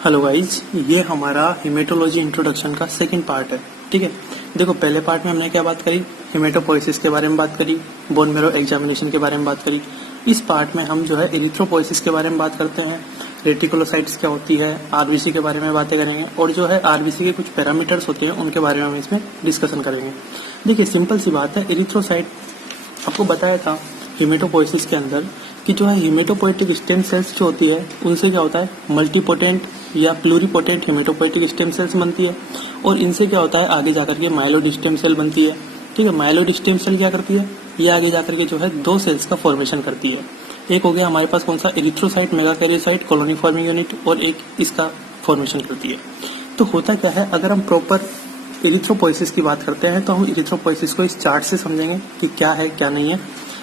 Hello guys, ये हमारा haematology introduction का सेकंड पार्ट है। ठीक है, देखो पहले पार्ट में हमने क्या बात करी, हिमेटोपोइसिस के बारे में बात करी, बोन मैरो एग्जामिनेशन के बारे में बात करी। इस पार्ट में हम जो है एरिथ्रोपोइसिस के बारे में बात करते हैं, रेटिकुलोसाइट्स क्या होती है, आरबीसी के बारे में बातें करेंगे और जो है आरबीसी के कुछ पैरामीटर्स होते हैं उनके बारे में हम इसमें डिस्कशन करेंगे। देखिए सिंपल सी बात है, एरिथ्रोसाइट आपको बताया था हिमेटोपोइसिस के अंदर कि जो है हिमेटोपोइटिक स्टेम सेल्स जो होती है उनसे क्या होता है मल्टीपोटेंट या प्लूरीपोटेंट हिमेटोपोइटिक स्टेम सेल्स बनती है और इनसे क्या होता है आगे जाकर के माइलोइड स्टेम सेल बनती है। ठीक है, माइलोइड स्टेम सेल क्या करती है, ये आगे जाकर के जो है दो सेल्स का फॉर्मेशन करती है। एक हो गया हमारे पास कौन सा, erythrocyte megakaryocyte colony forming unit, और एक इसका फॉर्मेशन करती है। तो होता क्या है, अगर हम प्रॉपर एरिथ्रोपोइसिस की बात करते हैं तो हम एरिथ्रोपोइसिस को इस चार्ट से समझेंगे कि क्या है क्या नहीं है।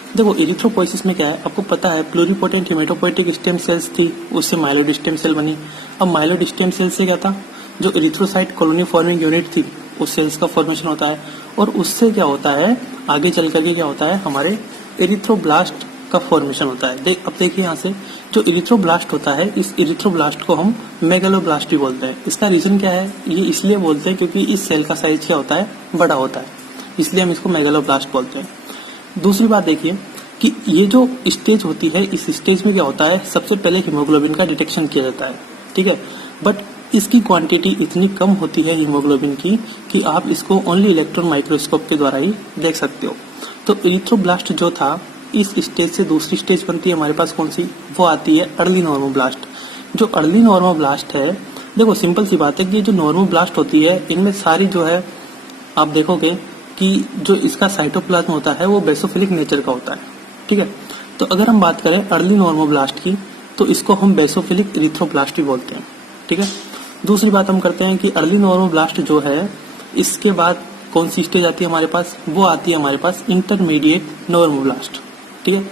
देखो एरिथ्रोपोइसिस में क्या है, आपको पता है प्लूरीपोटेंट हिमेटोपोइटिक स्टेम सेल्स थी, उससे माइलोइड स्टेम सेल बनी। अब माइलोइड स्टेम सेल से क्या था, जो एरिथ्रोसाइट कॉलोनी फॉर्मिंग यूनिट थी उस सेल्स का फॉर्मेशन होता है और उससे क्या होता है आगे चल करके क्या होता है हमारे एरिथ्रोब्लास्ट का फॉर्मेशन होता है। अब देखिए यहाँ से जो एरिथ्रोब्लास्ट होता है, इस एरिथ्रोब्लास्ट को हम मेगालोब्लास्ट भी बोलते हैं। इसका रीजन क्या है, ये इसलिए बोलते हैं क्योंकि इस सेल का साइज क्या होता है, बड़ा होता है, इसलिए हम इसको मेगालोब्लास्ट बोलते हैं। दूसरी बात देखिए कि ये जो स्टेज होती है, इस स्टेज में क्या होता है, सबसे पहले हीमोग्लोबिन का डिटेक्शन किया जाता है। ठीक है, बट इसकी क्वांटिटी इतनी कम होती है हीमोग्लोबिन की कि आप इसको ओनली इलेक्ट्रॉन माइक्रोस्कोप के द्वारा ही देख सकते हो। तो एरिथ्रोब्लास्ट जो था, इस स्टेज से दूसरी स्टेज बनती है हमारे पास कौन सी, वो आती है अर्ली नॉर्मोब्लास्ट। जो अर्ली नॉर्मोब्लास्ट है, देखो सिंपल सी बात है कि जो नॉर्मोब्लास्ट होती है इनमें सारी जो है आप देखोगे कि जो इसका साइटोप्लाज्म होता है वो बेसोफिलिक नेचर का होता है। ठीक है, तो अगर हम बात करें अर्ली नॉर्मोब्लास्ट की तो इसको हम बेसोफिलिक एरिथ्रोब्लास्ट भी बोलते हैं। ठीक है, दूसरी बात हम करते हैं कि अर्ली नॉर्मोब्लास्ट जो है इसके बाद कौन सी स्टेज आती है हमारे पास, वो आती है हमारे पास इंटरमीडिएट नॉर्मोब्लास्ट। ठीक है,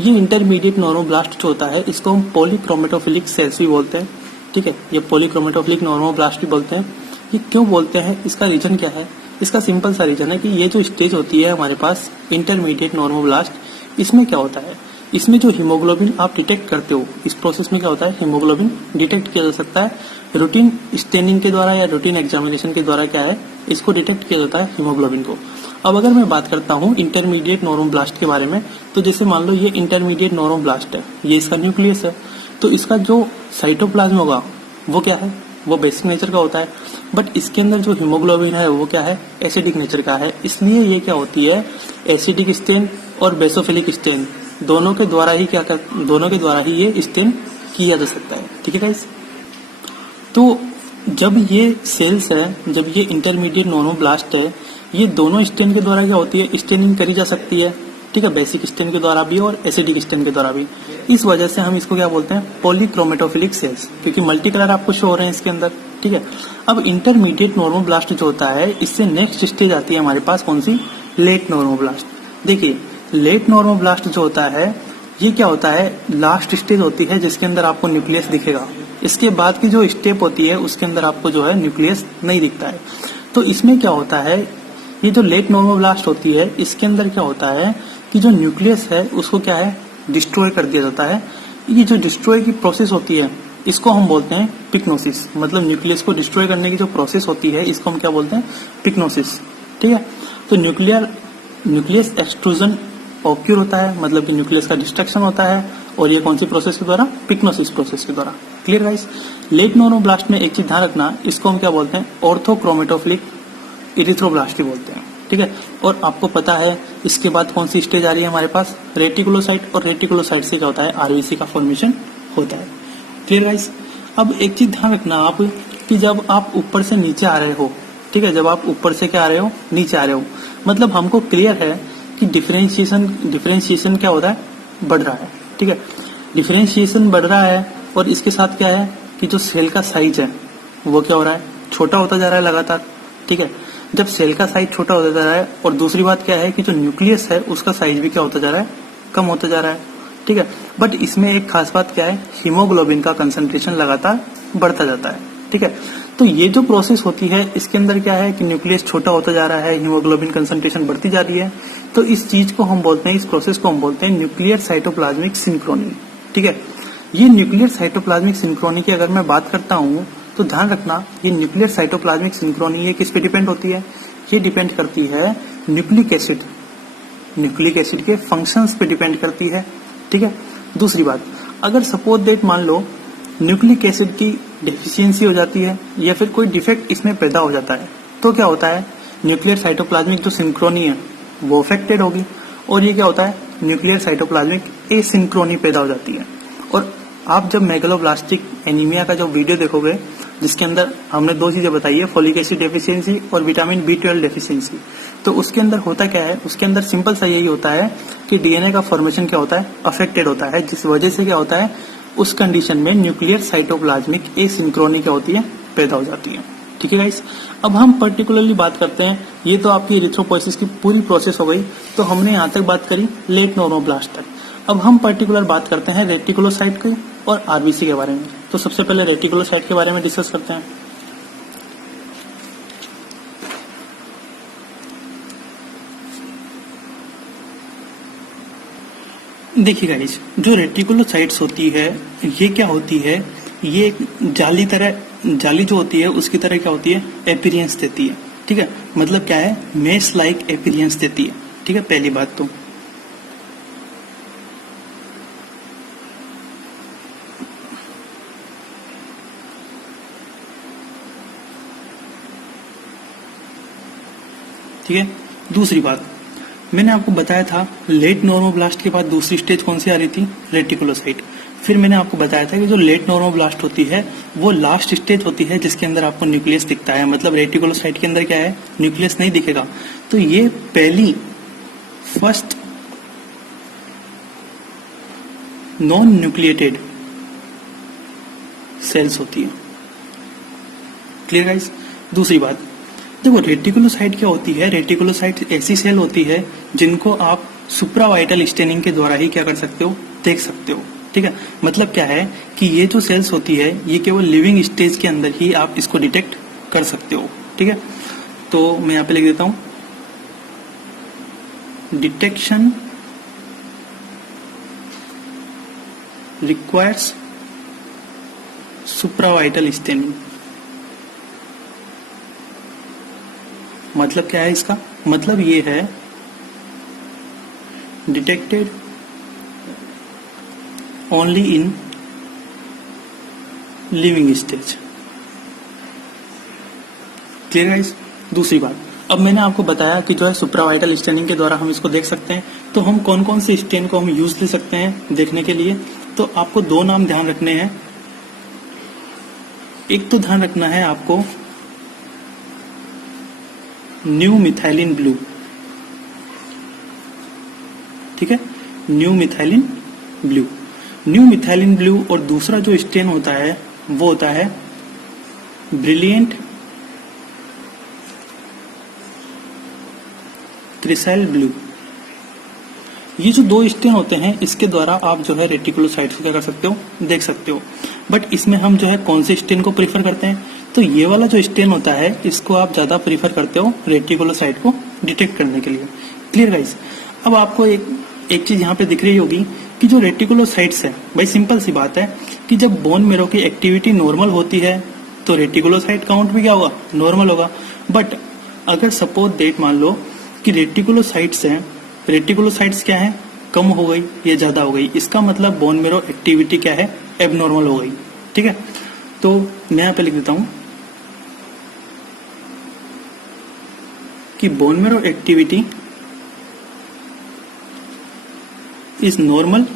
ये इंटरमीडिएट नॉर्मोब्लास्ट जो होता है इसको हम पॉलीक्रोमेटोफिलिक सेल्स भी बोलते हैं। ठीक है, ये पॉलीक्रोमेटोफिलिक नॉर्मोब्लास्ट भी बोलते हैं। ये क्यों बोलते हैं, इसका रीजन क्या है, इसका सिंपल सा रीजन है कि ये जो स्टेज होती है हमारे पास इंटरमीडिएट नॉर्मोब्लास्ट, इसमें क्या होता है, इसमें जो हीमोग्लोबिन आप डिटेक्ट करते हो, इस प्रोसेस में क्या होता है हीमोग्लोबिन डिटेक्ट किया जा सकता है रूटीन स्टेनिंग के द्वारा या रूटीन एग्जामिनेशन के द्वारा। क्या है, इसको डिटेक्ट किया जाता है हीमोग्लोबिन को। अब अगर मैं बात करता हूँ इंटरमीडिएट नॉर्मोब्लास्ट के बारे में, तो जैसे मान लो ये इंटरमीडिएट नॉर्मोब्लास्ट है, ये इसका न्यूक्लियस है, तो इसका जो साइटोप्लाज्म होगा वो क्या है, वो बेसिक नेचर का होता है। बट इसके अंदर जो हीमोग्लोबिन है वो क्या है, एसिडिक नेचर का है, इसलिए ये क्या होती है एसिडिक स्टेन और बेसोफिलिक स्टेन दोनों के द्वारा ही ये स्टेन किया जा सकता है। ठीक है गाइस, तो जब ये सेल्स है, जब ये इंटरमीडिएट नॉर्मोब्लास्ट है, ये दोनों स्टेन के द्वारा क्या होती है स्टेनिंग करी जा सकती है। ठीक है, बेसिक स्टेन के द्वारा भी और एसिडिक स्टेन के द्वारा भी। इस वजह से हम इसको क्या बोलते हैं, पॉलीक्रोमेटोफिलिक सेल्स, क्योंकि मल्टी कलर आपको शो हो रहे हैं इसके अंदर। ठीक है, अब इंटरमीडिएट नॉर्मोब्लास्ट जो होता है, इससे नेक्स्ट स्टेज आती है हमारे पास कौन सी, लेट नॉर्मोब्लास्ट। देखिए लेट नॉर्मोब्लास्ट जो होता है ये क्या होता है, लास्ट स्टेज होती है जिसके अंदर आपको न्यूक्लियस दिखेगा। इसके बाद की जो स्टेप होती है उसके अंदर आपको जो है न्यूक्लियस नहीं दिखता है। तो इसमें क्या होता है, ये जो लेट नॉर्मोब्लास्ट होती है इसके अंदर क्या होता है कि जो न्यूक्लियस है उसको क्या है डिस्ट्रॉय कर दिया जाता है। ये जो डिस्ट्रॉय की प्रोसेस होती है इसको हम बोलते हैं पिक्नोसिस, मतलब न्यूक्लियस को डिस्ट्रॉय करने की जो प्रोसेस होती है इसको हम क्या बोलते हैं, पिक्नोसिस। ठीक है, तो न्यूक्लियस एक्सट्रूजन ऑक्यूर होता है, मतलब कि न्यूक्लियस का डिस्ट्रक्शन होता है, और ये कौन सी प्रोसेस के द्वारा, पिक्नोसिस प्रोसेस के द्वारा। क्लियर गाइस, लेट नॉर्मोब्लास्ट में एक चीज ध्यान रखना, इसको हम क्या बोलते हैं, ऑर्थोक्रोमेटोफिलिक एरिथ्रोब्लास्ट ही बोलते हैं। ठीक है, और आपको पता है इसके बाद कौन सी स्टेज आ रही है हमारे पास, रेटिकुलोसाइट, और रेटिकुलोसाइट से क्या होता है आरबीसी का फॉर्मेशन होता है। क्लियर गाइस, अब एक चीज ध्यान रखना आप कि जब आप ऊपर से नीचे आ रहे हो, ठीक है, जब आप ऊपर से क्या आ रहे हो, नीचे आ रहे हो, मतलब हमको क्लियर है कि डिफरेंशिएशन क्या हो रहा है, बढ़ रहा है। ठीक है, डिफरेंशिएशन बढ़ रहा है और इसके साथ क्या है कि जो सेल का साइज है वो क्या हो रहा है, छोटा होता जा रहा है लगातार। ठीक है, जब सेल का साइज छोटा होता जा रहा है, और दूसरी बात क्या है कि जो न्यूक्लियस है उसका साइज भी क्या होता जा रहा है, कम होता जा रहा है। ठीक है, बट इसमें एक खास बात क्या है, हीमोग्लोबिन का कंसंट्रेशन लगातार बढ़ता जाता है। ठीक है, तो ये जो प्रोसेस होती है इसके अंदर क्या है कि न्यूक्लियस छोटा होता जा रहा है, हीमोग्लोबिन कंसंट्रेशन बढ़ती जा रही है, तो इस चीज को हम बोलते हैं, इस प्रोसेस को हम बोलते हैं न्यूक्लियर साइटोप्लाज्मिक सिंक्रोनी। ठीक है, ये न्यूक्लियर साइटोप्लाज्मिक सिंक्रोनी की अगर मैं बात करता हूँ तो ध्यान रखना, ये न्यूक्लियर साइटोप्लाज्मिक सिंक्रोनी ये किस पे डिपेंड होती है? ये डिपेंड करती है न्यूक्लिक एसिड के फंक्शंस पे डिपेंड करती है। ठीक है। दूसरी बात, अगर सपोज दैट मान लो न्यूक्लिक एसिड की डेफिशिएंसी हो जाती है या फिर कोई डिफेक्ट इसमें पैदा हो जाता है, तो क्या होता है? न्यूक्लियर साइटोप्लाज्मिक जो सिंक्रोनी है वो अफेक्टेड होगी, और ये क्या होता है? न्यूक्लियर साइटोप्लाज्मिक एसिंक्रोनी पैदा हो जाती है। और आप जब मेगालोब्लास्टिक एनीमिया का जो वीडियो देखोगे, जिसके अंदर हमने दो चीजें बताई है, फोलिक एसिड डेफिशिएंसी और विटामिन B12 डेफिशिएंसी, तो उसके अंदर होता क्या है? उसके अंदर सिंपल सा यही होता है कि डीएनए का फॉर्मेशन क्या होता है? अफेक्टेड होता है, जिस वजह से क्या होता है? उस कंडीशन में न्यूक्लियर साइटोप्लाज्मिक एसिंक्रोनी क्या होती है? पैदा हो जाती है। ठीक है गाइस। अब हम पर्टिकुलरली बात करते हैं, ये तो आपकी इरिथ्रोपोइसिस की पूरी प्रोसेस हो गई, तो हमने यहाँ तक बात करी लेट नॉर्मोब्लास्ट तक। अब हम पर्टिकुलर बात करते हैं रेटिकुलोसाइट की और आरबीसी के बारे में। तो सबसे पहले रेटिकुलोसाइट के बारे में डिस्कस करते हैं। देखिए गाइस, जो रेटिकुलोसाइट्स होती है ये क्या होती है? ये एक जाली जो होती है उसकी तरह क्या होती है? एपीरियंस देती है। ठीक है, मतलब क्या है? मेस लाइक एपीरियंस देती है। ठीक है, पहली बात तो ठीक है। दूसरी बात, मैंने आपको बताया था लेट नॉर्मोब्लास्ट के बाद दूसरी स्टेज कौन सी आ रही थी? रेटिकुलोसाइट। फिर मैंने आपको बताया था कि जो लेट नॉर्मोब्लास्ट होती है वो लास्ट स्टेज होती है जिसके अंदर आपको न्यूक्लियस दिखता है। मतलब रेटिकुलोसाइट के अंदर क्या है? न्यूक्लियस नहीं दिखेगा। तो ये पहली फर्स्ट नॉन न्यूक्लिएटेड सेल्स होती है। Clear guys? दूसरी बात, देखो रेटिकुलोसाइट क्या होती है? रेटिकुलोसाइट ऐसी सेल होती है जिनको आप सुप्रावाइटल स्टेनिंग के द्वारा ही क्या कर सकते हो? देख सकते हो। ठीक है, मतलब क्या है कि ये जो सेल्स होती है ये केवल लिविंग स्टेज के अंदर ही आप इसको डिटेक्ट कर सकते हो। ठीक है, तो मैं यहां पे लिख देता हूं, डिटेक्शन रिक्वायर्स सुप्रावाइटल स्टेनिंग। मतलब क्या है इसका? मतलब ये है detected only in living stage. Clear guys? दूसरी बात, अब मैंने आपको बताया कि जो है सुप्रावाइटल स्टेनिंग के द्वारा हम इसको देख सकते हैं। तो हम कौन कौन से स्टेन को हम यूज ले सकते हैं देखने के लिए? तो आपको दो नाम ध्यान रखने हैं। एक तो ध्यान रखना है आपको न्यू मिथाइलिन ब्लू। ठीक है, new methylene blue, new methylene blue. और दूसरा जो स्टेन होता है वो होता है ब्रिलियंट क्रिसाइल ब्लू। ये जो दो स्टेन होते हैं इसके द्वारा आप जो है रेटिकुलोसाइट्स को क्या कर सकते हो? देख सकते हो। बट इसमें हम जो है कौन से स्टेन को प्रीफर करते हैं? तो ये वाला जो स्टेन होता है इसको आप ज्यादा प्रीफर करते हो रेटिकुलोसाइट को डिटेक्ट करने के लिए। Clear guys? अब आपको एक चीज यहाँ पे दिख रही होगी कि जो रेटिकुलोसाइट्स है, भाई सिंपल सी बात है कि जब बोन मेरो की एक्टिविटी नॉर्मल होती है तो रेटिकुलोसाइट काउंट भी क्या होगा? नॉर्मल होगा। बट अगर सपोज डेट मान लो कि रेटिकुलोसाइट्स हैं, रेटिकुलोसाइट्स क्या है? कम हो गई या ज्यादा हो गई, इसका मतलब बोन मेरो एक्टिविटी क्या है? एबनॉर्मल हो गई। ठीक है, तो मैं यहाँ पे लिख देता हूं कि bone marrow activity is normal,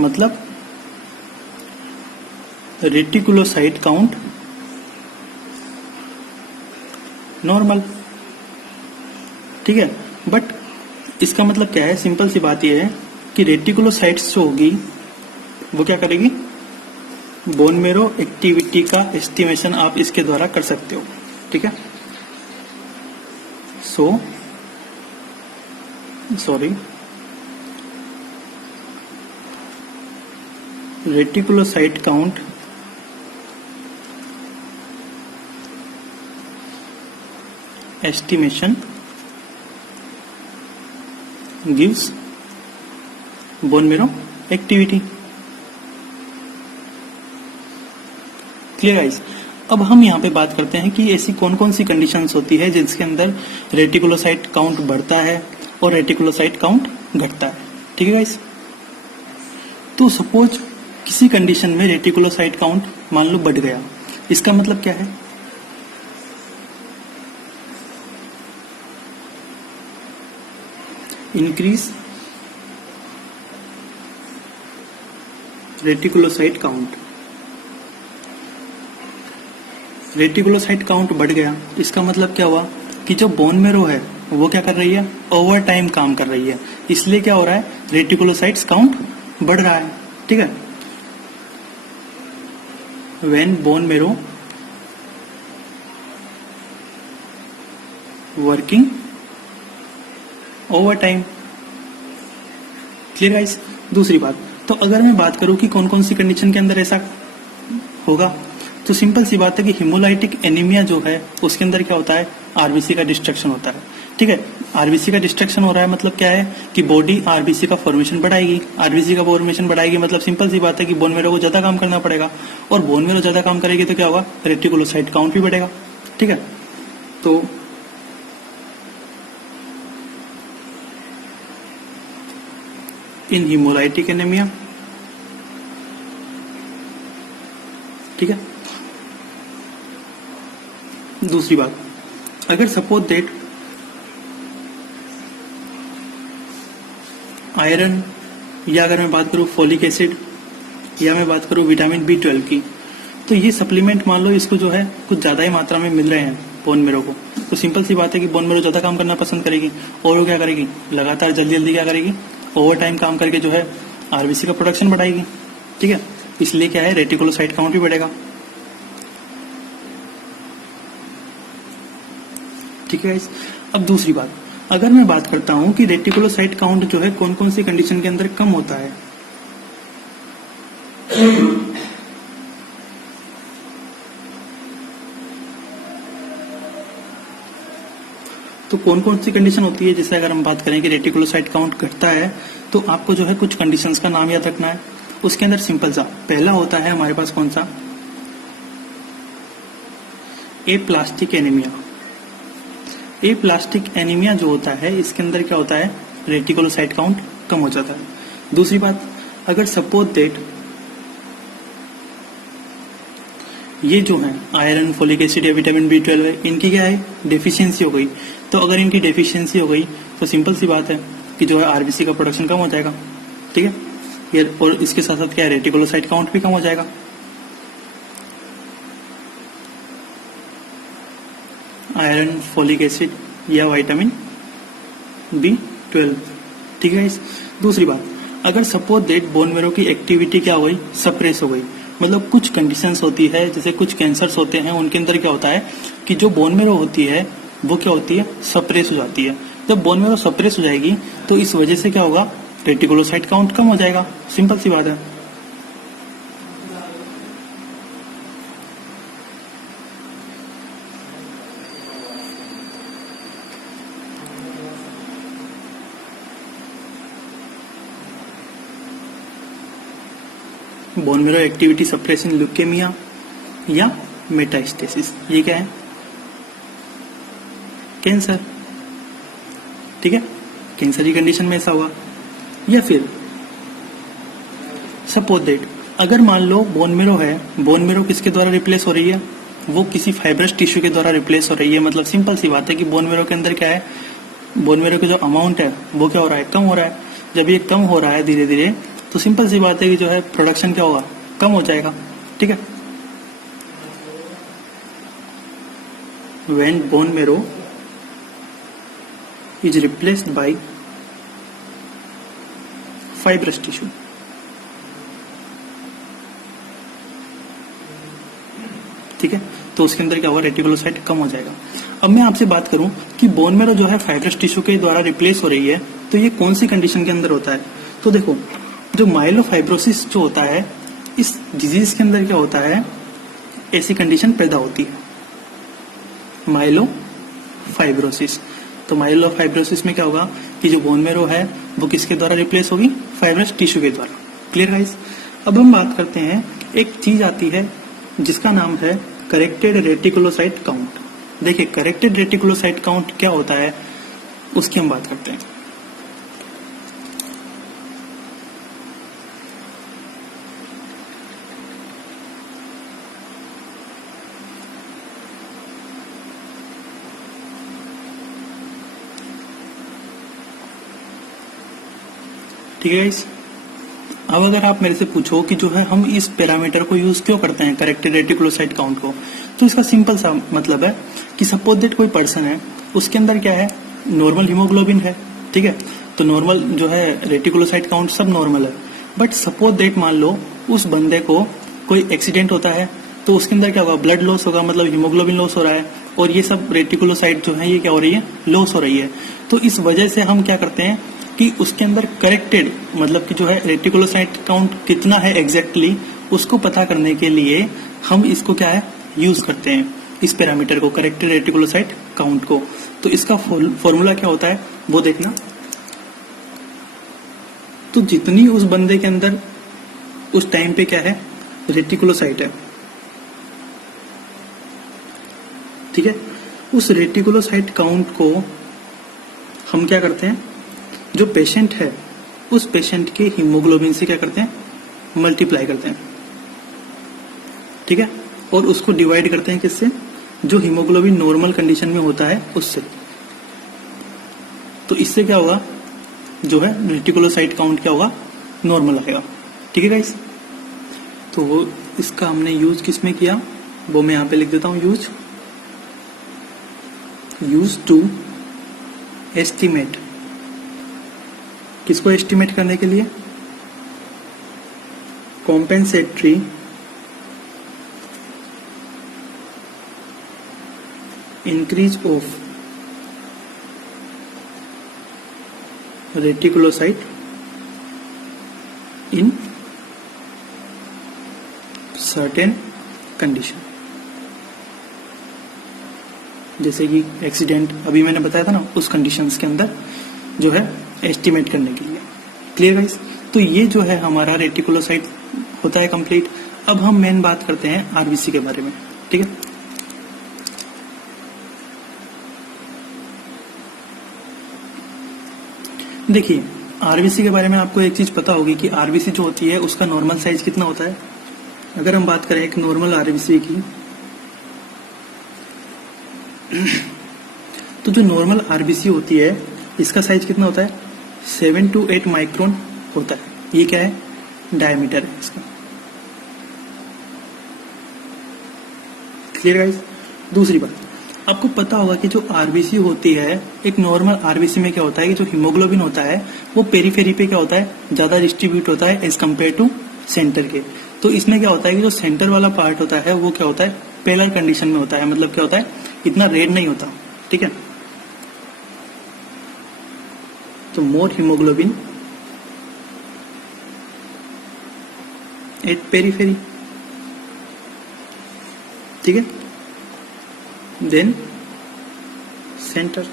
मतलब रेटिकुलोसाइट काउंट नॉर्मल। ठीक है, बट इसका मतलब क्या है? सिंपल सी बात यह है कि रेटिकुलोसाइट्स जो होगी वो क्या करेगी? बोन मेरो एक्टिविटी का एस्टिमेशन आप इसके द्वारा कर सकते हो। ठीक है, reticulocyte count estimation gives bone marrow activity. Clear guys? अब हम यहाँ पे बात करते हैं कि ऐसी कौन कौन सी कंडीशंस होती है जिसके अंदर रेटिकुलोसाइट काउंट बढ़ता है और रेटिकुलोसाइट काउंट घटता है। ठीक है गाइस? तो सपोज किसी कंडीशन में रेटिकुलोसाइट काउंट मान लो बढ़ गया, इसका मतलब क्या है? Increase reticulocyte count. Reticulocyte count बढ़ गया, इसका मतलब क्या हुआ कि जो बोन मेरो है वो क्या कर रही है? ओवर टाइम काम कर रही है, इसलिए क्या हो रहा है? रेटिकुलोसाइट्स काउंट बढ़ रहा है। ठीक है? When bone marrow working over time. Clear guys? दूसरी बात, तो अगर मैं बात करूं कि कौन कौन सी कंडीशन के अंदर ऐसा होगा, तो सिंपल सी बात है कि हिमोलाइटिक एनीमिया जो है उसके अंदर क्या होता है? आरबीसी का डिस्ट्रक्शन होता है। ठीक है? आरबीसी का डिस्ट्रक्शन हो रहा है मतलब क्या है कि बॉडी आरबीसी का फॉर्मेशन बढ़ाएगी। आरबीसी का फॉर्मेशन बढ़ाएगी मतलब सिंपल सी बात है कि बोन मेरो को ज्यादा काम करना पड़ेगा, और बोन मेरो ज्यादा काम करेगी तो क्या होगा? रेटिकुलोसाइट काउंट भी बढ़ेगा। ठीक है? तो इन हिमोलाइटिक एनीमिया, ठीक है? दूसरी बात, अगर सपोज दैट आयरन, या अगर मैं बात करूं फोलिक एसिड, या मैं बात करूं विटामिन B12 की, तो ये सप्लीमेंट मान लो इसको जो है कुछ ज्यादा ही मात्रा में मिल रहे हैं बोन मेरो को, तो सिंपल सी बात है कि बोन मेरो ज्यादा काम करना पसंद करेगी, और वो क्या करेगी? लगातार जल्दी जल्दी क्या करेगी? ओवर टाइम काम करके जो है आरबीसी का प्रोडक्शन बढ़ाएगी। ठीक है? इसलिए क्या है? रेटिकुलोसाइट काउंट भी बढ़ेगा। ठीक है गाइस? अब दूसरी बात, अगर मैं बात करता हूं कि रेटिकुलोसाइट काउंट जो है कौन कौन सी कंडीशन के अंदर कम होता है, तो कौन कौन सी कंडीशन होती है? जैसे अगर हम बात करें कि रेटिकुलोसाइट काउंट घटता है, तो आपको जो है कुछ कंडीशंस का नाम याद रखना है। उसके अंदर सिंपल सा पहला होता है हमारे पास कौन सा? ए प्लास्टिक एनीमिया। ए प्लास्टिक एनीमिया जो होता है इसके अंदर क्या होता है? रेटिकुलोसाइट काउंट कम हो जाता है। दूसरी बात, अगर सपोज दैट ये जो है आयरन, फोलिक एसिड या विटामिन B12 है, इनकी क्या है? डेफिशिएंसी हो गई। तो अगर इनकी डेफिशिएंसी हो गई तो सिंपल सी बात है कि जो है आरबीसी का प्रोडक्शन कम हो जाएगा। ठीक है? ये और इसके साथ साथ क्या है? रेटिकुलोसाइट काउंट भी कम हो जाएगा। आयरन, फोलिक एसिड या विटामिन B12। ठीक है? दूसरी बात, अगर सपोज दैट बोन मेरो की एक्टिविटी क्या हो गई? सप्रेस हो गई। मतलब कुछ कंडीशंस होती है, जैसे कुछ कैंसर्स होते हैं, उनके अंदर क्या होता है कि जो बोन मेरो होती है वो क्या होती है? सप्रेस हो जाती है। जब बोन मेरो सप्रेस हो जाएगी तो इस वजह से क्या होगा? रेटिकुलोसाइट काउंट कम हो जाएगा। सिंपल सी बात है। Bone marrow activity suppression, leukaemia या मेटास्टेसिस, ये क्या है? कैंसर। ठीक है? कैंसर की कंडीशन में ऐसा हुआ। या फिर सपोज दैट अगर मान लो बोन मेरो है, बोन मेरो किसके द्वारा रिप्लेस हो रही है? वो किसी फाइब्रस टिश्यू के द्वारा रिप्लेस हो रही है। मतलब सिंपल सी बात है कि बोन मेरो के अंदर क्या है? बोन मेरो का जो अमाउंट है वो क्या हो रहा है? कम हो रहा है। जब ये कम हो रहा है धीरे धीरे, तो सिंपल सी बात है कि जो है प्रोडक्शन क्या होगा? कम हो जाएगा। ठीक है? When bone marrow is replaced by fibrous tissue. ठीक है? तो उसके अंदर क्या होगा? रेटिकुलोसाइट कम हो जाएगा। अब मैं आपसे बात करूं कि बोन मेरो जो है फाइब्रस टिश्यू के द्वारा रिप्लेस हो रही है, तो ये कौन सी कंडीशन के अंदर होता है? तो देखो, जो माइलोफाइब्रोसिस जो होता है, इस डिजीज के अंदर क्या होता है? ऐसी कंडीशन पैदा होती है, माइलोफाइब्रोसिस। तो माइलोफाइब्रोसिस में क्या होगा कि जो बोन मेरो है वो किसके द्वारा रिप्लेस होगी? फाइब्रस टिश्यू के द्वारा। Clear guys? अब हम बात करते हैं, एक चीज आती है जिसका नाम है करेक्टेड रेटिकुलोसाइट काउंट। देखिए करेक्टेड रेटिकुलोसाइट काउंट क्या होता है उसकी हम बात करते हैं। ठीक है गाइस? अब अगर आप मेरे से पूछो कि जो है हम इस पैरामीटर को यूज क्यों करते हैं करेक्टेड रेटिकुलोसाइट काउंट को, तो इसका सिंपल सा मतलब है कि सपोज दैट कोई पर्सन है, उसके अंदर क्या है, नॉर्मल हीमोग्लोबिन है, ठीक है, तो नॉर्मल जो है रेटिकुलोसाइट काउंट सब नॉर्मल है। बट सपोज दैट मान लो उस बंदे को कोई एक्सीडेंट होता है, तो उसके अंदर क्या होगा, ब्लड लॉस होगा, मतलब हीमोग्लोबिन लॉस हो रहा है, और ये सब रेटिकुलोसाइट जो है ये क्या हो रही है, लॉस हो रही है। तो इस वजह से हम क्या करते हैं कि उसके अंदर करेक्टेड मतलब कि जो है रेटिकुलोसाइट काउंट कितना है एग्जैक्टली उसको पता करने के लिए हम इसको क्या है यूज करते हैं, इस पैरामीटर को, करेक्टेड रेटिकुलोसाइट काउंट को। तो इसका फॉर्मूला क्या होता है वो देखना। तो जितनी उस बंदे के अंदर उस टाइम पे क्या है रेटिकुलोसाइट है, ठीक है, उस रेटिकुलोसाइट काउंट को हम क्या करते हैं, जो पेशेंट है उस पेशेंट के हीमोग्लोबिन से क्या करते हैं, मल्टीप्लाई करते हैं, ठीक है, और उसको डिवाइड करते हैं किससे, जो हीमोग्लोबिन नॉर्मल कंडीशन में होता है उससे। तो इससे क्या होगा, जो है रेटिकुलोसाइट काउंट क्या होगा, नॉर्मल आएगा। ठीक है गाइस? तो वो इसका हमने यूज किस में किया वो मैं यहां पे लिख देता हूं, यूज टू एस्टिमेट। किसको एस्टिमेट करने के लिए, compensatory increase of reticulocyte in certain condition. जैसे कि एक्सीडेंट अभी मैंने बताया था ना, उस कंडीशंस के अंदर जो है एस्टिमेट करने के लिए। Clear guys? तो ये जो है हमारा रेटिकुलोसाइट होता है कंप्लीट। अब हम मेन बात करते हैं आरबीसी के बारे में। ठीक है, देखिए आरबीसी के बारे में आपको एक चीज पता होगी कि आरबीसी जो होती है उसका नॉर्मल साइज कितना होता है। अगर हम बात करें एक नॉर्मल आरबीसी की, तो जो नॉर्मल आरबीसी होती है इसका साइज कितना होता है, 7 to 8 माइक्रोन होता है। ये क्या है, डायमीटर है इसका। Clear guys? दूसरी बात, आपको पता होगा कि जो आरबीसी होती है, एक नॉर्मल आरबीसी में क्या होता है कि जो हीमोग्लोबिन होता है वो पेरीफेरी पे क्या होता है, ज्यादा डिस्ट्रीब्यूट होता है एज कम्पेयर टू सेंटर के। तो इसमें क्या होता है कि जो सेंटर वाला पार्ट होता है वो क्या होता है, पेलर कंडीशन में होता है, मतलब क्या होता है, इतना रेड नहीं होता। ठीक है, तो मोर हीमोग्लोबिन एट पेरीफेरी। ठीक है, देन सेंटर।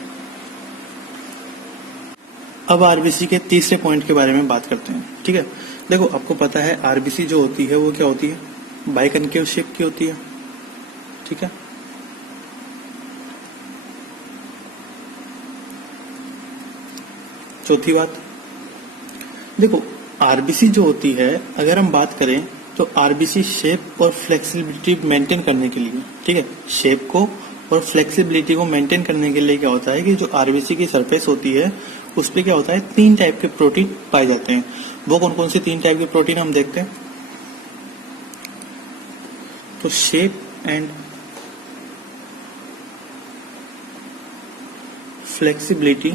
अब आरबीसी के तीसरे पॉइंट के बारे में बात करते हैं। ठीक है, देखो आपको पता है आरबीसी जो होती है वो क्या होती है, बाइकनकेव शेप की होती है। ठीक है, चौथी बात, देखो आरबीसी जो होती है, अगर हम बात करें तो आरबीसी शेप और फ्लेक्सिबिलिटी मेंटेन करने के लिए, ठीक है, शेप को और फ्लेक्सिबिलिटी को मेंटेन करने के लिए क्या होता है कि जो आरबीसी की सरफेस होती है उस पर क्या होता है, 3 टाइप के प्रोटीन पाए जाते हैं। वो कौन कौन से 3 टाइप के प्रोटीन हम देखते हैं। तो shape and flexibility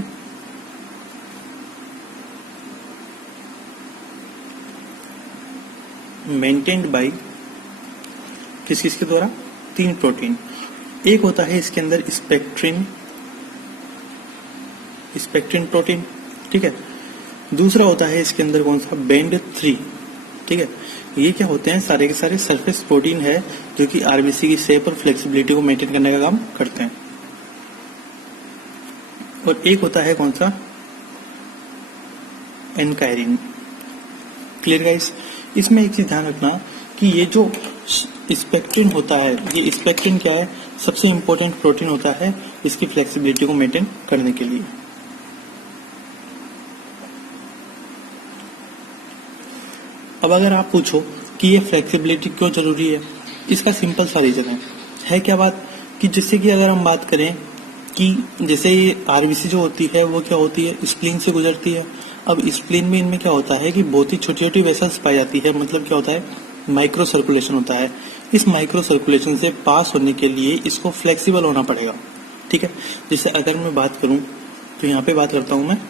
maintained by किस किस के द्वारा, 3 प्रोटीन। एक होता है इसके अंदर स्पेक्ट्रिन प्रोटीन। ठीक है, दूसरा होता है इसके अंदर कौन सा, बेंड 3। ठीक है, ये क्या होते हैं, सारे के सारे सरफेस प्रोटीन है जो कि आरबीसी की शेप और फ्लेक्सिबिलिटी को मेंटेन करने का काम करते हैं। और एक होता है कौन सा, एनकायरिन। Clear guys? इसमें एक चीज ध्यान रखना कि ये जो स्पेक्ट्रिन होता है, ये स्पेक्ट्रिन क्या है, सबसे इंपॉर्टेंट प्रोटीन होता है इसकी फ्लेक्सिबिलिटी को मेंटेन करने के लिए। अब अगर आप पूछो कि ये फ्लेक्सिबिलिटी क्यों जरूरी है, इसका सिंपल सा रीजन है क्या बात कि जैसे कि अगर हम बात करें कि जैसे ये आरबीसी जो होती है वो क्या होती है, स्प्लीन से गुजरती है। अब स्प्लीन में इनमें क्या होता है कि बहुत ही छोटी छोटी वेसल्स पाई जाती है, मतलब क्या होता है, माइक्रो सर्कुलेशन होता है। इस माइक्रो सर्कुलेशन से पास होने के लिए इसको फ्लेक्सिबल होना पड़ेगा, ठीक है। जैसे अगर मैं बात करूं तो यहाँ पे बात करता हूं मैं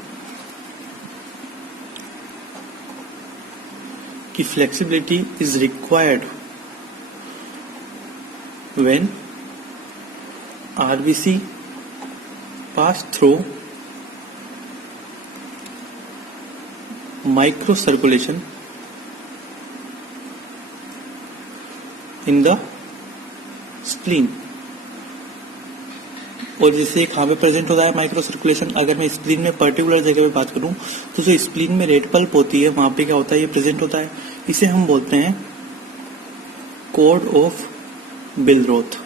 कि flexibility is required when RBC pass through microcirculation in the spleen। और जैसे कहाँ पे प्रेजेंट होता है माइक्रो सर्कुलेशन, अगर मैं स्प्लीन में पर्टिकुलर जगह पे बात करूं तो जो स्प्लीन में रेड पल्प होती है वहां पे क्या होता है, ये प्रेजेंट होता है। इसे हम बोलते हैं कॉर्ड ऑफ बिलरोथ।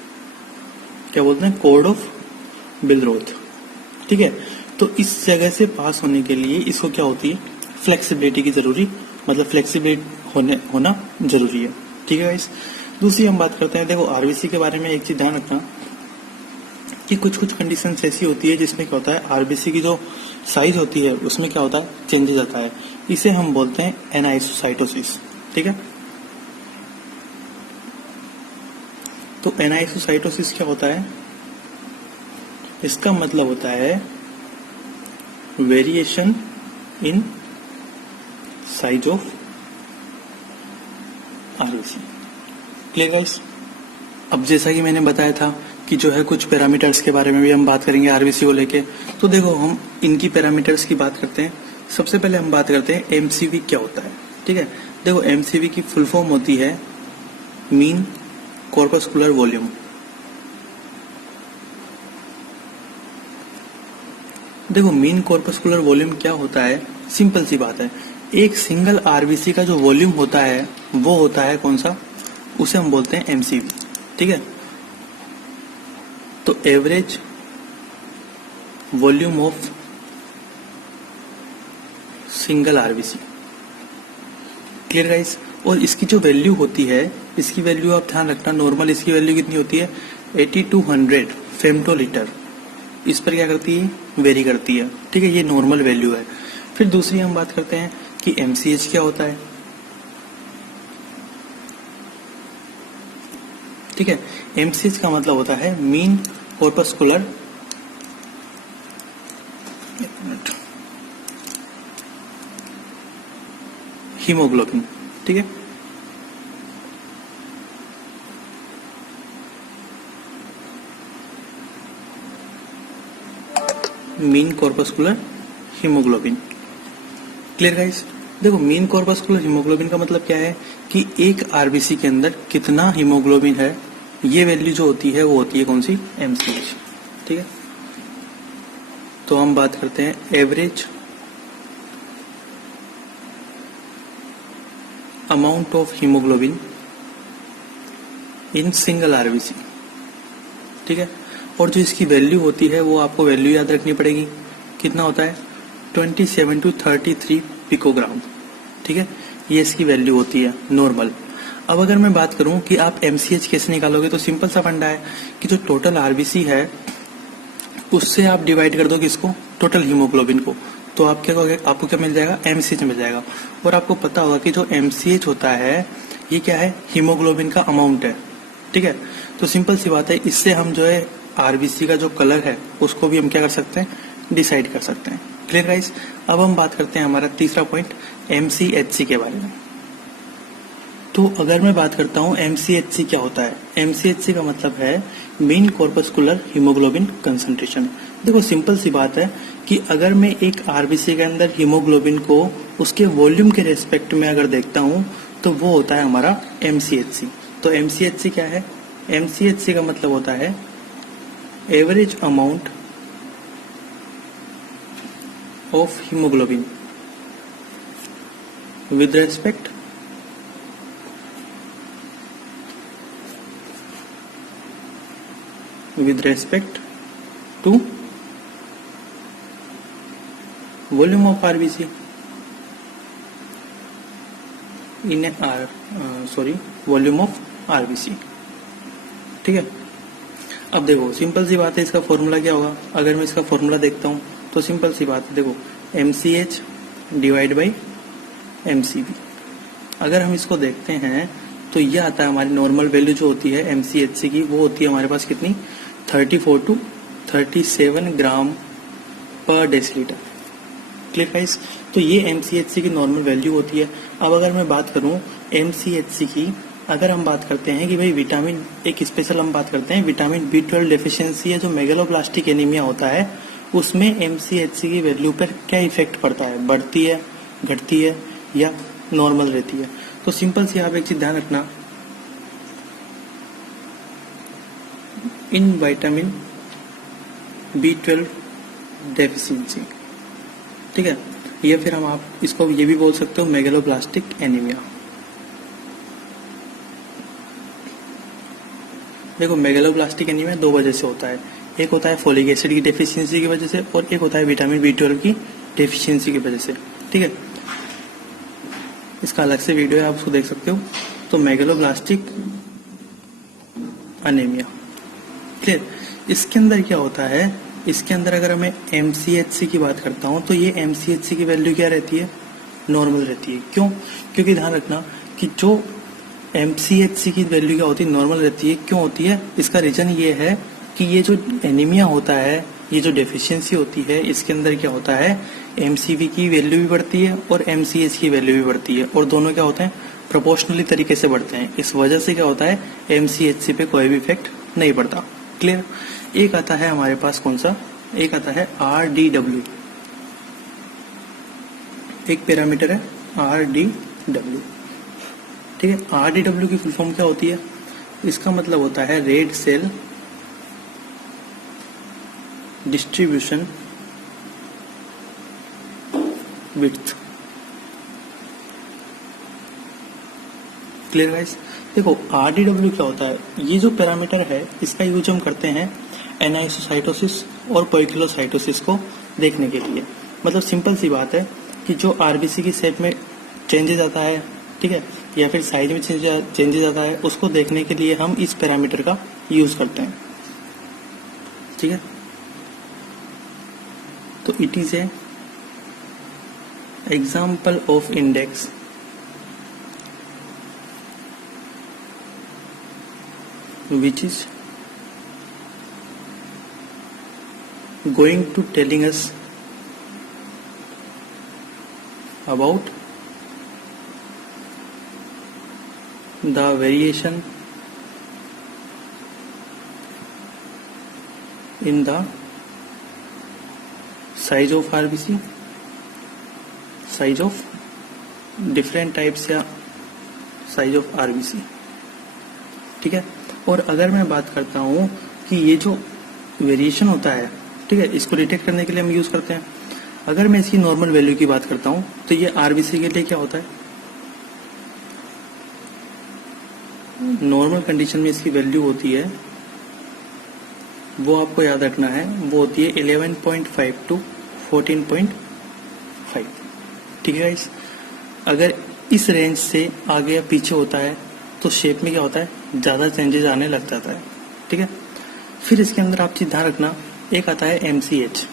क्या बोलते हैं? कॉर्ड ऑफ बिलरोथ, ठीक है। तो इस जगह से पास होने के लिए इसको क्या होती है, फ्लेक्सिबिलिटी की जरूरी, मतलब फ्लेक्सिबिलिटी होना जरूरी है, ठीक है गाइस। दूसरी हम बात करते हैं, देखो आरबीसी के बारे में एक चीज ध्यान रखना कि कुछ कुछ कंडीशन ऐसी होती है जिसमें क्या होता है, आरबीसी की जो साइज होती है उसमें क्या होता है, चेंजेस आता है। इसे हम बोलते हैं एनाइसोसाइटोसिस, ठीक है। तो एनाइसोसाइटोसिस क्या होता है, इसका मतलब होता है variation in size of RBC. Clear guys? अब जैसा कि मैंने बताया था कि जो है कुछ पैरामीटर्स के बारे में भी हम बात करेंगे आरबीसी को लेके। तो देखो हम इनकी पैरामीटर्स की बात करते हैं। सबसे पहले हम बात करते हैं एमसीवी क्या होता है, ठीक है। देखो एमसीवी की फुल फॉर्म होती है मीन कॉर्पस्कुलर वॉल्यूम। देखो मीन कॉर्पस्कुलर वॉल्यूम क्या होता है, सिंपल सी बात है, एक सिंगल आरबीसी का जो वॉल्यूम होता है वो होता है कौन सा, उसे हम बोलते हैं एमसीवी, ठीक है। तो average volume of single RBC. Clear guys? और इसकी जो वैल्यू होती है, इसकी वैल्यू आप ध्यान रखना, नॉर्मल इसकी वैल्यू कितनी होती है, 8200 फेम्टोलीटर। इस पर क्या करती है, वेरी करती है, ठीक है, ये नॉर्मल वैल्यू है। फिर दूसरी हम बात करते हैं कि एमसीएच क्या होता है, ठीक है। एमसीएच का मतलब होता है मीन कॉर्पस्कुलर हीमोग्लोबिन, ठीक है। Mean corpuscular haemoglobin. Clear guys? देखो मीन कॉर्पस्कुलर हीमोग्लोबिन का मतलब क्या है कि एक आरबीसी के अंदर कितना हीमोग्लोबिन है, ये वैल्यू जो होती है वो होती है कौन सी, एमसीएच, ठीक है। तो हम बात करते हैं average amount of haemoglobin in single RBC, ठीक है। और जो इसकी वैल्यू होती है वो आपको वैल्यू याद रखनी पड़ेगी, कितना होता है, 27 to 33 पिकोग्राम, ठीक है। ये इसकी वैल्यू होती है नॉर्मल। अब अगर मैं बात करूं कि आप एमसीएच कैसे निकालोगे, तो सिंपल सा फंडा है कि जो टोटल आरबीसी है उससे आप डिवाइड कर दो किसको, टोटल हीमोग्लोबिन को, तो आप क्या कहोगे, आपको क्या मिल जाएगा, एमसीएच मिल जाएगा। और आपको पता होगा कि जो एमसीएच होता है ये क्या है, हीमोग्लोबिन का अमाउंट है, ठीक है। तो सिंपल सी बात है, इससे हम जो है आरबीसी का जो कलर है उसको भी हम क्या कर सकते हैं, डिसाइड कर सकते हैं। Clear guys? अब हम बात करते हैं हमारा तीसरा पॉइंट एमसीएचसी के बारे में। तो अगर मैं बात करता हूं एमसीएचसी क्या होता है, एमसीएचसी का मतलब है मीन कॉर्पस्कुलर हीमोग्लोबिन कंसंट्रेशन। देखो सिंपल सी बात है कि अगर मैं एक आरबीसी के अंदर हीमोग्लोबिन को उसके वॉल्यूम के रेस्पेक्ट में अगर देखता हूं तो वो होता है हमारा एमसीएचसी। तो एमसीएचसी क्या है, एमसीएचसी का मतलब होता है average amount of haemoglobin with respect to volume of RBC in a volume of RBC। ठीक है, अब देखो सिंपल सी बात है, इसका फॉर्मूला क्या होगा? अगर मैं इसका फॉर्मूला देखता हूँ तो सिंपल सी बात है, देखो MCH डिवाइड बाई MCV। अगर हम इसको देखते हैं तो ये आता है हमारी नॉर्मल वैल्यू जो होती है MCHC की, वो होती है हमारे पास कितनी? 34 to 37 ग्राम पर डेसीलीटर। Clear guys? तो ये MCHC की नॉर्मल वैल्यू होती है। अब अगर मैं बात करूं MCHC की, अगर हम बात करते हैं कि भाई विटामिन, एक स्पेशल हम बात करते हैं विटामिन B12 डेफिशिएंसी है, जो मेगालोब्लास्टिक एनीमिया होता है, उसमें MCHC की वैल्यू पर क्या इफेक्ट पड़ता है? बढ़ती है, घटती है या नॉर्मल रहती है? तो सिंपल सी आप एक चीज ध्यान रखना, इन विटामिन B12 डेफिशिएंसी, ठीक है, या फिर हम आप इसको ये भी बोल सकते हो मेगालोब्लास्टिक एनीमिया। देखो मेगालोब्लास्टिक एनीमिया दो वजह से होता है, एक होता है फोलिक एसिड की डेफिशिएंसी की वजह से और एक होता है विटामिन B12 की डेफिशिएंसी की वजह से। ठीक है, इसका अलग से वीडियो है, आप उसको देख सकते हो। तो मेगालोब्लास्टिक एनीमिया, क्लियर? इसके अंदर क्या होता है, इसके अंदर अगर मैं MCHC की बात करता हूं तो ये MCHC की वैल्यू क्या रहती है? नॉर्मल रहती है। क्यों? क्योंकि ध्यान रखना कि जो MCHC की वैल्यू क्या होती है? नॉर्मल रहती है। क्यों होती है? इसका रीजन ये है कि ये जो एनीमिया होता है, ये जो डेफिशिएंसी होती है, इसके अंदर क्या होता है? MCV की वैल्यू भी बढ़ती है और MCH की वैल्यू भी बढ़ती है, और दोनों क्या होते हैं? प्रोपोर्शनली तरीके से बढ़ते हैं। इस वजह से क्या होता है? MCHC पे कोई भी इफेक्ट नहीं पड़ता। क्लियर? एक आता है हमारे पास कौन सा? एक आता है RDW, एक पैरामीटर है RDW। ठीक है, RDW की फुल फॉर्म क्या होती है? इसका मतलब होता है red cell distribution width. Clear guys? देखो RDW क्या होता है? ये जो पैरामीटर है इसका यूज हम करते हैं एनाइसोसाइटोसिस और पोइकिलोसाइटोसिस को देखने के लिए। मतलब सिंपल सी बात है कि जो RBC की शेप में चेंजेस आता है, ठीक है, या फिर साइज में चेंजेस आता है, उसको देखने के लिए हम इस पैरामीटर का यूज करते हैं। ठीक है, तो it is a example of index which is going to telling us about the variation in the size of RBC, size of different types या size of RBC। ठीक है, और अगर मैं बात करता हूं कि ये जो वेरिएशन होता है, ठीक है, इसको डिटेक्ट करने के लिए हम यूज करते हैं। अगर मैं इसकी नॉर्मल वैल्यू की बात करता हूं तो ये RBC के लिए क्या होता है? नॉर्मल कंडीशन में इसकी वैल्यू होती है, वो आपको याद रखना है, वो होती है 11.5 to 14.5। ठीक है गाइस, अगर इस रेंज से आगे या पीछे होता है तो शेप में क्या होता है? ज्यादा चेंजेस आने लग जाता है। ठीक है, फिर इसके अंदर आप चीज ध्यान रखना, एक आता है MCH।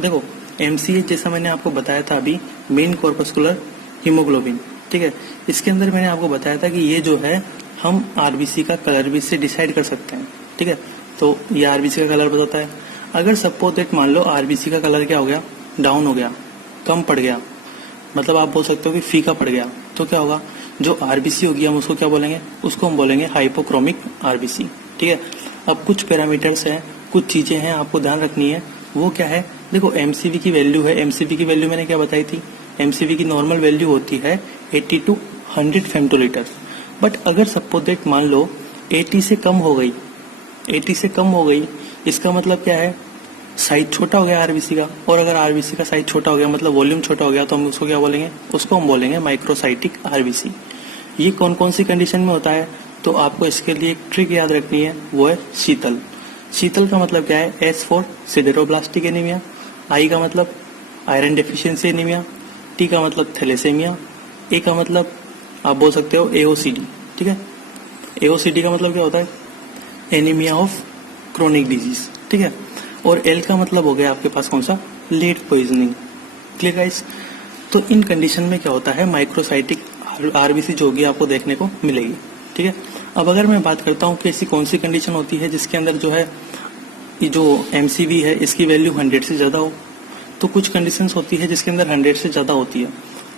देखो MCH जैसा मैंने आपको बताया था अभी, मेन कॉर्पस्कुलर हीमोग्लोबिन। ठीक है, इसके अंदर मैंने आपको बताया था कि ये जो है हम RBC का कलर भी इससे डिसाइड कर सकते हैं। ठीक है, तो ये RBC का कलर बताता है। अगर सपोज दैट मान लो RBC का कलर क्या हो गया? डाउन हो गया, कम पड़ गया, मतलब आप बोल सकते हो कि फीका पड़ गया, तो क्या होगा? जो RBC होगी हम उसको क्या बोलेंगे? उसको हम बोलेंगे हाइपोक्रोमिक RBC। ठीक है, अब कुछ पैरामीटर्स हैं, कुछ चीजें हैं आपको ध्यान रखनी है। वो क्या है? देखो MCV की वैल्यू है, MCV की वैल्यू मैंने क्या बताई थी? MCV की नॉर्मल वैल्यू होती है 80 to 100 फेम्टोलीटर। बट अगर सपोज दैट मान लो 80 से कम हो गई, 80 से कम हो गई, इसका मतलब क्या है? साइज छोटा हो गया आरबीसी का, और अगर आरबीसी का साइज छोटा हो गया मतलब वॉल्यूम छोटा हो गया, तो हम उसको क्या बोलेंगे, उसको हम बोलेंगे माइक्रोसाइटिक आरबीसी। ये कौन कौन सी कंडीशन में होता है, तो आपको इसके लिए एक ट्रिक याद रखनी है, वो है शीतल। शीतल का मतलब क्या है, एस फॉर सिडेरोब्लास्टिक एनीमिया, आई का मतलब आयरन डेफिशिएंसी एनीमिया, टी का मतलब थैलेसेमिया, ए का मतलब आप बोल सकते हो एओसीडी। ठीक है, एओसीडी का मतलब क्या होता है, एनीमिया ऑफ क्रोनिक डिजीज। ठीक है, और एल का मतलब हो गया आपके पास कौन सा, लेट पॉइजनिंग। Clear guys. तो इन कंडीशन में क्या होता है, माइक्रोसाइटिक आरबीसी जो होगी आपको देखने को मिलेगी। ठीक है, अब अगर मैं बात करता हूँ कि ऐसी कौन सी कंडीशन होती है जिसके अंदर जो है ये जो एमसीवी है इसकी वैल्यू 100 से ज्यादा हो, तो कुछ कंडीशंस होती है जिसके अंदर 100 से ज्यादा होती है,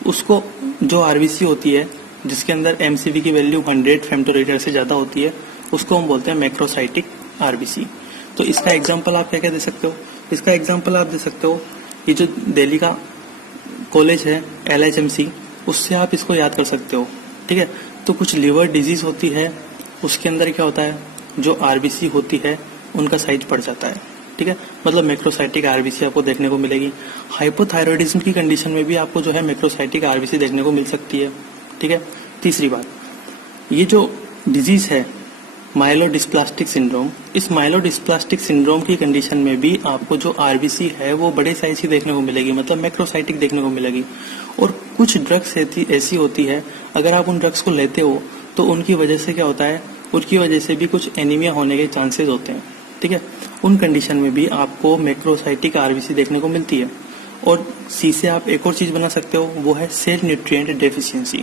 उसको जो आरबीसी होती है जिसके अंदर एमसीवी की वैल्यू 100 फेम्टोलीटर से ज्यादा होती है, उसको हम बोलते हैं मैक्रोसाइटिक आरबीसी। तो इसका एग्जाम्पल आप क्या क्या दे सकते हो, इसका एग्जाम्पल आप दे सकते हो ये जो दिल्ली का कॉलेज है LHMC, उससे आप इसको याद कर सकते हो। ठीक है, तो कुछ लिवर डिजीज होती है, उसके अंदर क्या होता है, जो आरबीसी होती है उनका साइज बढ़ जाता है। ठीक है, मतलब मैक्रोसाइटिक आरबीसी आपको देखने को मिलेगी। हाइपोथायरॉयडिज्म की कंडीशन में भी आपको जो है मैक्रोसाइटिक आरबीसी देखने को मिल सकती है। ठीक है, तीसरी बात, ये जो डिजीज है माइलोडिस्प्लास्टिक सिंड्रोम, इस माइलोडिस्प्लास्टिक सिंड्रोम की कंडीशन में भी आपको जो आरबीसी है वो बड़े साइज की देखने को मिलेगी, मतलब मैक्रोसाइटिक देखने को मिलेगी। और कुछ ड्रग्स ऐसी होती है, अगर आप उन ड्रग्स को लेते हो तो उनकी वजह से क्या होता है, उनकी वजह से भी कुछ एनीमिया होने के चांसेस होते हैं। ठीक है, उन कंडीशन में भी आपको मैक्रोसाइटिक आरबीसी देखने को मिलती है। और सी से आप एक और चीज बना सकते हो, वो है cell nutrient deficiency.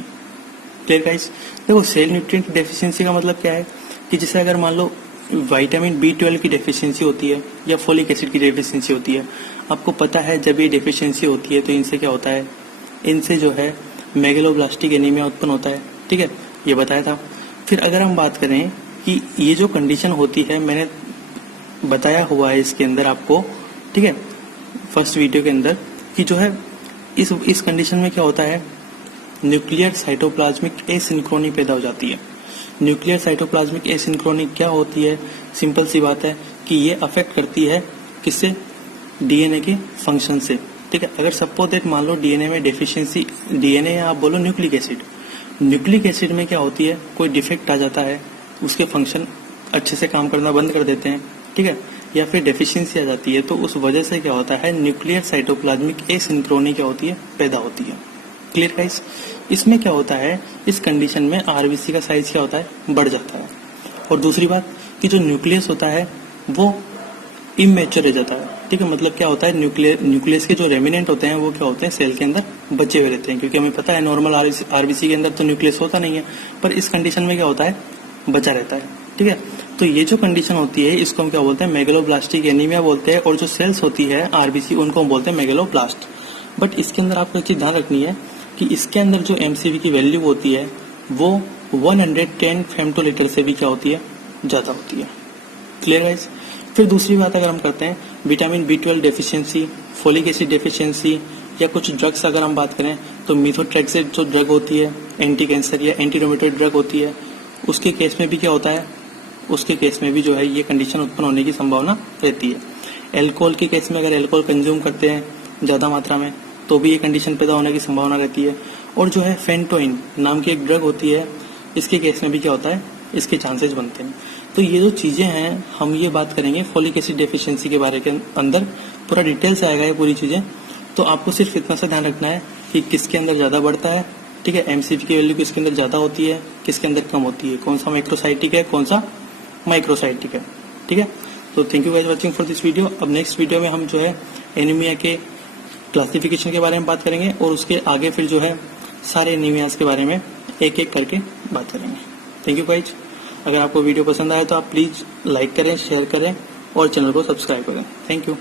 Clear guys. देखो, सेल न्यूट्रिएंट डेफिशिएंसी का मतलब क्या है कि जैसे अगर मान लो विटामिन B12 की डेफिशिएंसी होती है या फोलिक एसिड की डेफिशिएंसी होती है, आपको पता है जब ये डेफिशिएंसी होती है तो इनसे क्या होता है, इनसे जो है मेगलोब्लास्टिक एनीमिया उत्पन्न होता है। ठीक है, ये बताया था। फिर अगर हम बात करें कि ये जो कंडीशन होती है, मैंने बताया हुआ है इसके अंदर आपको, ठीक है, फर्स्ट वीडियो के अंदर, कि जो है इस कंडीशन में क्या होता है, न्यूक्लियर साइटोप्लाज्मिक एसिंक्रोनी पैदा हो जाती है। न्यूक्लियर साइटोप्लाज्मिक एसिंक्रोनी क्या होती है, सिंपल सी बात है कि ये अफेक्ट करती है किससे, डीएनए के फंक्शन से। ठीक है, अगर सपोज दैट मान लो डीएनए में डेफिशिएंसी, डीएनए या आप बोलो न्यूक्लिक एसिड, न्यूक्लिक एसिड में क्या होती है, कोई डिफेक्ट आ जाता है, उसके फंक्शन अच्छे से काम करना बंद कर देते हैं। ठीक है, या फिर डेफिशिएंसी आ जाती है, तो उस वजह से क्या होता है, न्यूक्लियर साइटोप्लाज्मिक एसिंक्रोनी क्या होती है, पैदा होती है। Clear guys. इसमें क्या होता है, इस कंडीशन में आरबीसी का साइज क्या होता है, बढ़ जाता है। और दूसरी बात कि जो न्यूक्लियस होता है वो इमेच्योर रह जाता है। ठीक है, मतलब क्या होता है, न्यूक्लियस के जो रेमिनेंट होते हैं वो क्या होते हैं, सेल के अंदर बचे हुए रहते हैं, क्योंकि हमें पता है नॉर्मल आरबीसी के अंदर तो न्यूक्लियस होता नहीं है, पर इस कंडीशन में क्या होता है, बचा रहता है। ठीक है, तो ये जो कंडीशन होती है इसको हम क्या बोलते हैं, मेगलोब्लास्टिक एनीमिया बोलते हैं। और जो सेल्स होती है आरबीसी उनको हम बोलते हैं मेगलोब्लास्ट। बट इसके अंदर आपको एक चीज ध्यान रखनी है कि इसके अंदर जो एमसीवी की वैल्यू होती है वो 110 फेम्टोलीटर से भी क्या होती है, ज्यादा होती है। Clear guys. फिर दूसरी बात अगर हम करते हैं, vitamin B12 deficiency, folic acid deficiency, या कुछ ड्रग्स अगर हम बात करें तो मीथोट्रेक्सेट जो ड्रग होती है, एंटी कैंसर या एंटी रोमेटॉइड ड्रग होती है, उसके केस में भी क्या होता है, उसके केस में भी जो है ये कंडीशन उत्पन्न होने की संभावना रहती है। एल्कोहल के केस में अगर एल्कोहल कंज्यूम करते हैं ज्यादा मात्रा में तो भी ये कंडीशन पैदा होने की संभावना रहती है। और जो है फेंटोइन नाम की एक ड्रग होती है, इसके केस में भी क्या होता है, इसके चांसेस बनते हैं। तो ये जो चीजें हैं, हम ये बात करेंगे फोलिक एसिड डेफिशिएंसी के बारे के अंदर, पूरा डिटेल से आएगा ये पूरी चीजें। तो आपको सिर्फ इतना सा ध्यान रखना है कि किसके अंदर ज्यादा बढ़ता है। ठीक है, एमसीवी की वैल्यू किसके अंदर ज्यादा होती है, किसके अंदर कम होती है, कौन सा मैक्रोसाइटिक है, कौन सा माइक्रोसाइटिक है। ठीक है, तो thank you guys watching for this video. अब नेक्स्ट वीडियो में हम जो है एनीमिया के क्लासिफिकेशन के बारे में बात करेंगे और उसके आगे फिर जो है सारे एनीमियाज के बारे में एक एक करके बात करेंगे। Thank you guys. अगर आपको वीडियो पसंद आए तो आप प्लीज लाइक करें, शेयर करें और चैनल को सब्सक्राइब करें। Thank you.